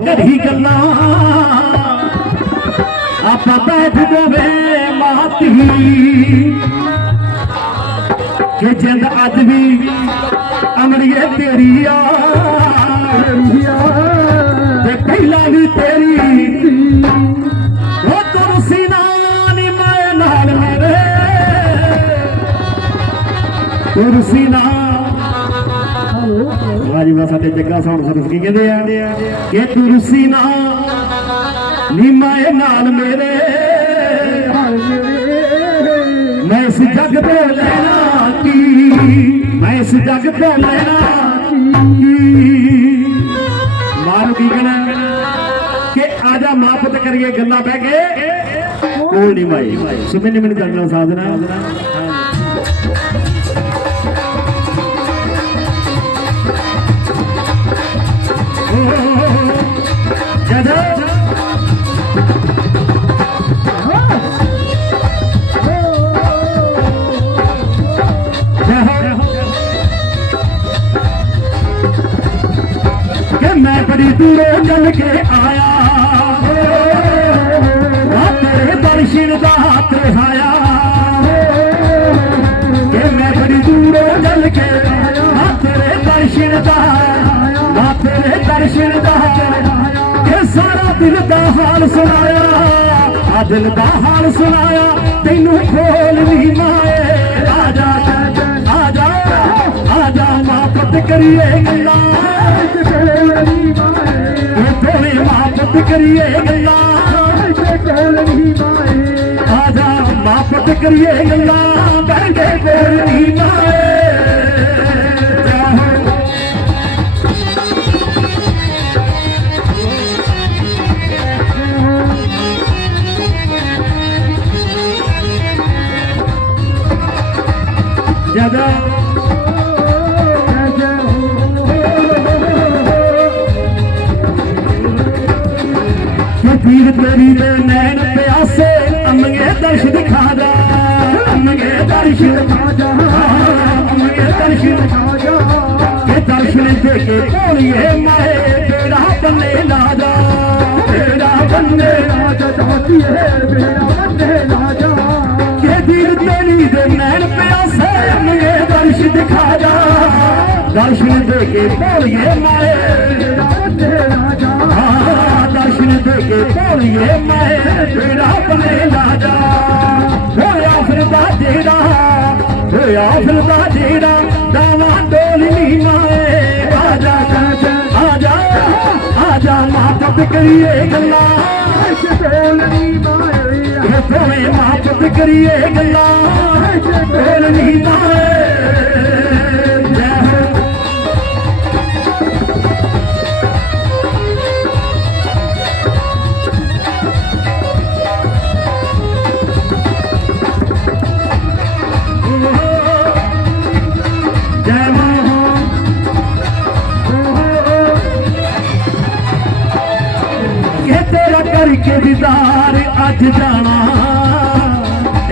नहीं गल्ला आप बैठ गए माती जिंद अज भी अमरिए तेरी ते पहला भी तेरी वो तो तुम नी ਵਾਜੀ ਵਾ ਸਾਡੇ ਜੱਗਾ ਸੌਣ ਸਰਸ ਕੀ ਕਹਿੰਦੇ ਆ ਕਿ ਤੁਰਸੀ ਨਾ ਨੀ ਮਾਏ ਨਾਲ ਮੇਰੇ ਮੈਂ ਇਸ ਜੱਗ ਤੋਂ ਲੈਣਾ ਕੀ? ਮੈਂ ਇਸ ਜੱਗ ਤੋਂ ਲੈਣਾ ਕੀ? ਮਾਰੂ ਕੀ ਕਹਿਣਾ? ਕਿ ਆਜਾ ਮਾਂ ਪੁੱਤ ਕਰੀਏ ਗੱਲਾਂ ਬਹਿ ਕੇ। ਕੋਲ ਨਹੀਂ ਮਾਈ। ਸੁਮੇ ਨੇ ਮੈਨੂੰ ਜੰਗਲਾ ਸਾਧਨਾ ਬੜੀ ਦੂਰੋਂ ਚੱਲ ਕੇ ਆਇਆ। ਆ ਤੇਰੇ ਦਰਸ਼ਨ ਦਾ ਹੱਥ ਰਹਾਇਆ। ਕਿ ਮੈਂ ਬੜੀ ਦੂਰੋਂ ਚੱਲ ਕੇ ਆ ਤੇਰੇ ਦਰਸ਼ਨ ਦਾ ਆ ਤੇਰੇ ਦਰਸ਼ਨ ਦਾ ਕਿ ਸਾਰਾ ਦਿਲ ਦਾ ਹਾਲ ਸੁਣਾਇਆ। ਆ ਦਿਲ ਦਾ ਹਾਲ ਸੁਣਾਇਆ। ਤੈਨੂੰ ਖੋਲ ਨਹੀਂ ਮਾਏ। ਆ ਆ ਜਾ राजा मापत करिए गल्ला। थोड़ी मापत करिए गल्ला। राजा मापत करिए गल्ला। Yeah, ਪੀਰ ਤੇਰੀ ਦੇ ਨੈਣ ਪਿਆਸੇ ਅੰਮਗੇ ਦਰਸ਼ ਦਿਖਾ ਜਾ। ਅੰਮਗੇ ਦਰਸ਼ ਦਿਖਾ ਜਾ। ਅੰਮਗੇ ਦਰਸ਼ ਦਿਖਾ ਜਾ। ਕਿ ਦਰਸ਼ਨ ਦੇ ਕੇ ਕੋਲੀਏ ਮਾਏ ਤੇਰਾ ਬੰਨੇ ਲਾ ਜਾ। ਤੇਰਾ ਬੰਨੇ ਲਾ ਜਾ ਕਿ ਪੀਰ ਤੇਰੀ ਦੇ ਨੈਣ ਪਿਆਸੇ ਅੰਮਗੇ ਦਰਸ਼ ਦਿਖਾ ਜਾ। ਦਰਸ਼ਨ ਦੇ ਕੇ ਕੋਲੀਏ ਮਾਏ ਤੇਰਾ ਭੋਲੀਏ ਮੈਂ ਤੇਰਾ ਬਨੇ ਲਾ ਜਾ ਹੋਇਆ ਫਿਰਦਾ ਜਿਹੜਾ ਹੋਇਆ ਫਿਰਦਾ ਜਿਹੜਾ ਦਾਵਾ ਡੋਲ ਨਹੀਂ ਮਾਏ ਆ ਜਾ ਆ ਜਾ ਆ ਜਾ ਮਾਂ ਪੁੱਤ ਕਰੀਏ ਗੱਲਾਂ। ਇਹ ਦੋਵੇਂ ਮਾਂ ਪੁੱਤ ਕਰੀਏ ਗੱਲਾਂ। ਡੋਲ ਨਹੀਂ ਮਾਏ के दीदार अज जाना।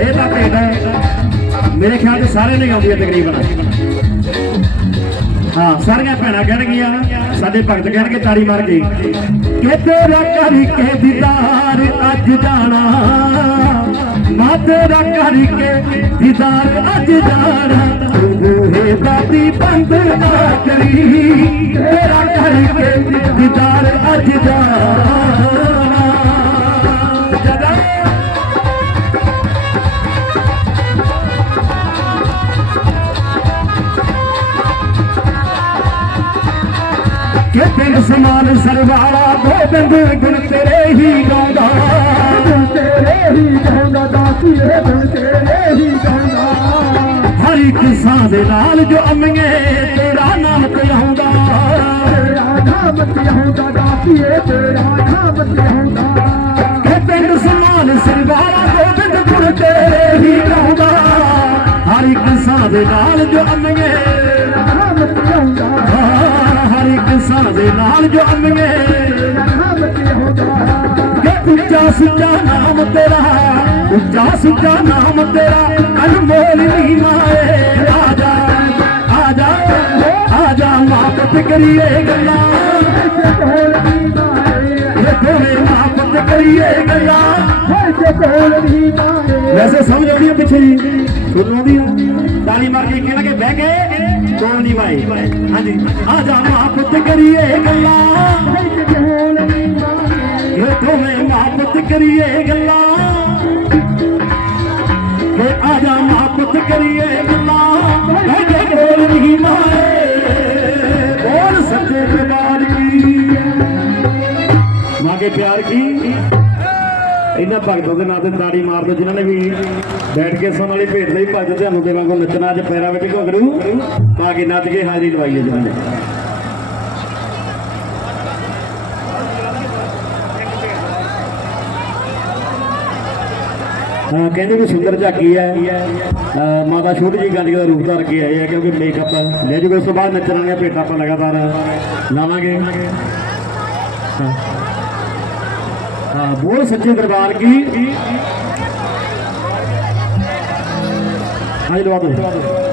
एदा कहना मेरे ख्याल से सारे नहीं आदि तकरीबन। हाँ सारिया भैन कह साढ़े भगत कह तारी मार गई। के तेरा करके दीदार अज जाना। ना तेरा करके दीदार अज जाना। दादी बंद ना करी। तेरा करके दीदार अज जाना। ਪਿੰਡ ਸਮਾਨ ਸਰਵਾਲਾ ਗੋਬਿੰਦ ਗੁਣ ਤੇਰੇ ਹੀ ਗਾਉਂਦਾ। ਹਰ ਇੱਕ ਸਾਹ ਦੇ ਨਾਲ ਜੋ ਅੰਮੀਏ ਤੇਰਾ ਨਾਮ ਕਹਾਉਂਦਾ ਕਿ ਪਿੰਡ ਸਮਾਨ ਸਰਵਾਲਾ ਗੋਬਿੰਦ ਗੁਣ ਤੇਰੇ ਹੀ ਗਾਉਂਦਾ। ਹਰ ਇੱਕ ਸਾਹ ਦੇ ਨਾਲ ਜੋ ਅੰਮੀਏ ਹਰ ਇੱਕ ਸਾਹ ਦੇ ਨਾਲ ਜੋ ਅੰਮੀਏ ਕਿ ਉੱਚਾ ਸੁੱਚਾ ਨਾਮ ਤੇਰਾ ਉੱਚਾ ਸੁੱਚਾ ਨਾਮ ਤੇਰਾ ਅਨਮੋਲ ਨਹੀਂ ਮਾਏ ਆਜਾ ਆਜਾ ਆਜਾ ਮਾਂ ਪੁੱਤ ਕਰੀਏ ਗੱਲਾਂ वैसे समझ आनी है पिछे जी सुन आती है ताली मार के कहना के बह गए कौन दी भाई? हाँ जी। आ जा माँ पुत करिए गल्ला। ये तो मैं माँ पुत करिए गल्ला। आ जा माँ पुत करिए गल्ला। ਇਹਨਾਂ ਭਗਤਾਂ ਦੇ ਨਾਂ ਤੇ ਤਾੜੀ ਮਾਰ ਦਿਓ ਜਿਨ੍ਹਾਂ ਨੇ ਵੀ ਬੈਠ ਕੇ ਸੁਣ ਵਾਲੀ ਭੇਟ ਲਈ, ਭਗਤ ਤੁਹਾਨੂੰ ਦੇ ਵਾਂਗੂ ਨੱਚਣਾ ਅੱਜ ਪੈਰਾਂ ਵਿੱਚ ਘੁੰਗਰੂ ਪਾ ਕੇ ਨੱਚ ਕੇ ਹਾਜ਼ਰੀ ਲਵਾਈ ਹੈ ਜਿਨ੍ਹਾਂ ਨੇ। ਕਹਿੰਦੇ ਵੀ ਸੁੰਦਰ ਝਾਕੀ ਹੈ। ਮਾਤਾ ਛੋਟੀ ਜੀ ਗਾਂਧੀ ਦਾ ਰੂਪ ਧਾਰ ਕੇ ਆਏ ਆ, ਕਿਉਂਕਿ ਮੇਕਅਪ ਲੈ ਜੂਗੇ ਉਸ ਤੋਂ ਬਾਅਦ ਨੱਚਣ ਵਾਲੀਆਂ ਭੇਟਾਂ ਆਪਾਂ ਲਗਾਤਾਰ ਲਾਵਾਂਗੇ। ਹਾਂ। हाँ, बोल सच्चे दरबार की। हाँ